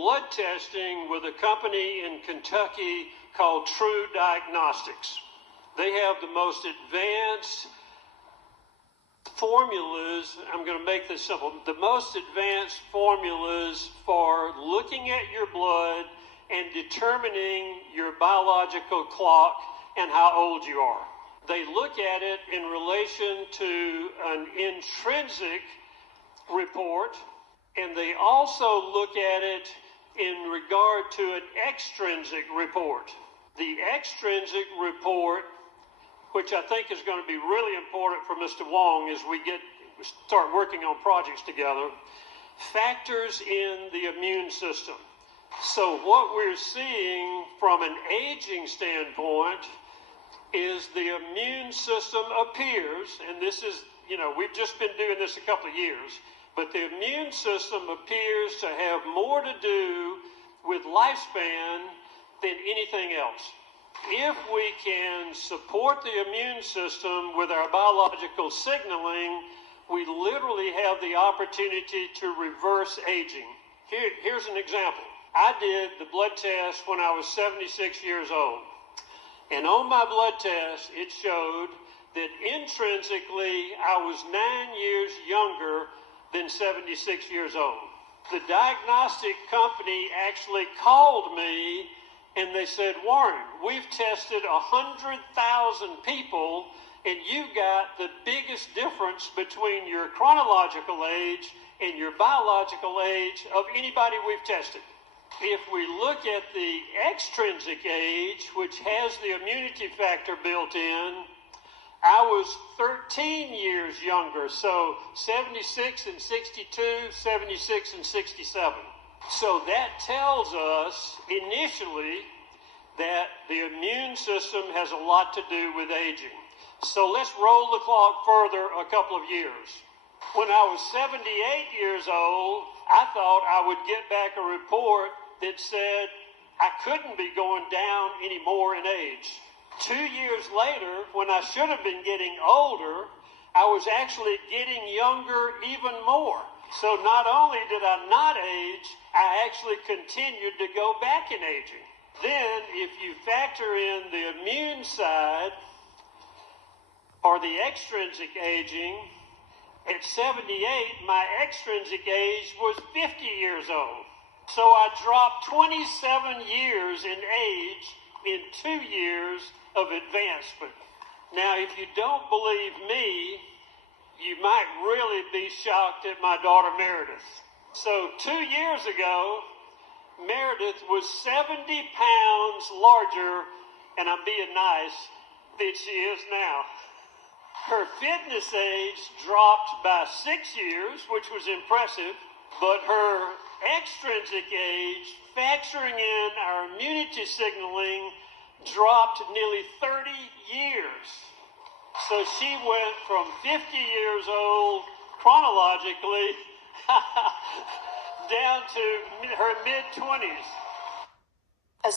blood testing with a company in Kentucky called True Diagnostics. They have the most advanced formulas, I'm going to make this simple, the most advanced formulas for looking at your blood and determining your biological clock and how old you are. They look at it in relation to an intrinsic report, and they also look at it in regard to an extrinsic report. The extrinsic report, which I think is going to be really important for Mr. Wong as we start working on projects together, factors in the immune system. So what we're seeing from an aging standpoint is the immune system appears, and this is, we've just been doing this a couple of years, but the immune system appears to have more to do with lifespan than anything else. If we can support the immune system with our biological signaling, we literally have the opportunity to reverse aging. Here's an example. I did the blood test when I was 76 years old. And on my blood test, it showed that intrinsically I was 9 years younger than 76 years old. The diagnostic company actually called me and they said, Warren, we've tested 100,000 people and you got the biggest difference between your chronological age and your biological age of anybody we've tested. If we look at the extrinsic age, which has the immunity factor built in, I was 13 years younger, so 76 and 62, 76 and 67. So that tells us initially that the immune system has a lot to do with aging. So let's roll the clock further a couple of years. When I was 78 years old, I thought I would get back a report that said I couldn't be going down anymore in age. 2 years later, when I should have been getting older, I was actually getting younger even more. So not only did I not age, I actually continued to go back in aging. Then, if you factor in the immune side or the extrinsic aging, at 78, my extrinsic age was 50 years old. So I dropped 27 years in age in 2 years of advancement. Now, if you don't believe me, you might really be shocked at my daughter Meredith. So 2 years ago, Meredith was 70 pounds larger, and I'm being nice, than she is now. Her fitness age dropped by 6 years, which was impressive, but her extrinsic age, factoring in our immunity signaling, dropped nearly 30 years. So she went from 50 years old chronologically down to her mid-20s.